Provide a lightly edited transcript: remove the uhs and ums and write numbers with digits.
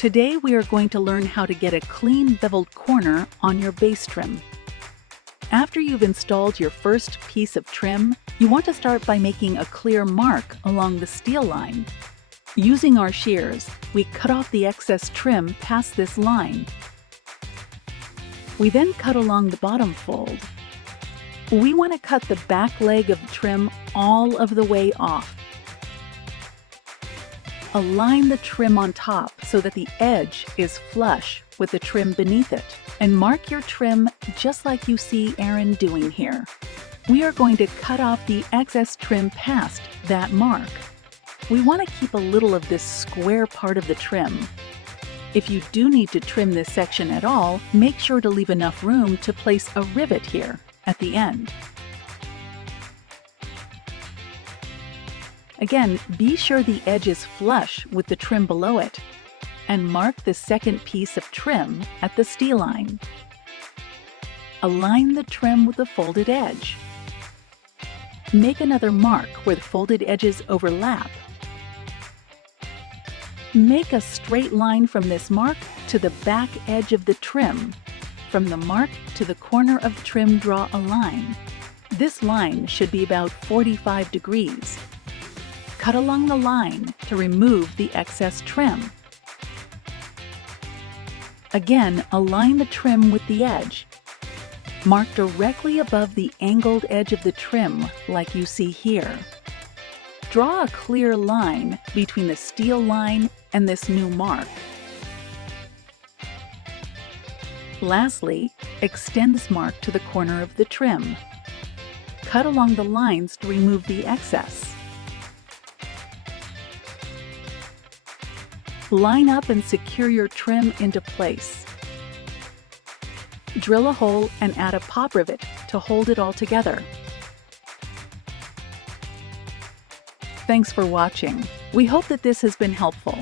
Today we are going to learn how to get a clean beveled corner on your base trim. After you've installed your first piece of trim, you want to start by making a clear mark along the steel line. Using our shears, we cut off the excess trim past this line. We then cut along the bottom fold. We want to cut the back leg of trim all of the way off. Align the trim on top so that the edge is flush with the trim beneath it, and mark your trim just like you see Aaron doing here. We are going to cut off the excess trim past that mark. We want to keep a little of this square part of the trim. If you do need to trim this section at all, make sure to leave enough room to place a rivet here at the end. Again, be sure the edge is flush with the trim below it, and mark the second piece of trim at the steel line. Align the trim with the folded edge. Make another mark where the folded edges overlap. Make a straight line from this mark to the back edge of the trim. From the mark to the corner of the trim, draw a line. This line should be about 45 degrees. Cut along the line to remove the excess trim. Again, align the trim with the edge. Mark directly above the angled edge of the trim like you see here. Draw a clear line between the steel line and this new mark. Lastly, extend this mark to the corner of the trim. Cut along the lines to remove the excess. Line up and secure your trim into place. Drill a hole and add a pop rivet to hold it all together. Thanks for watching. We hope that this has been helpful.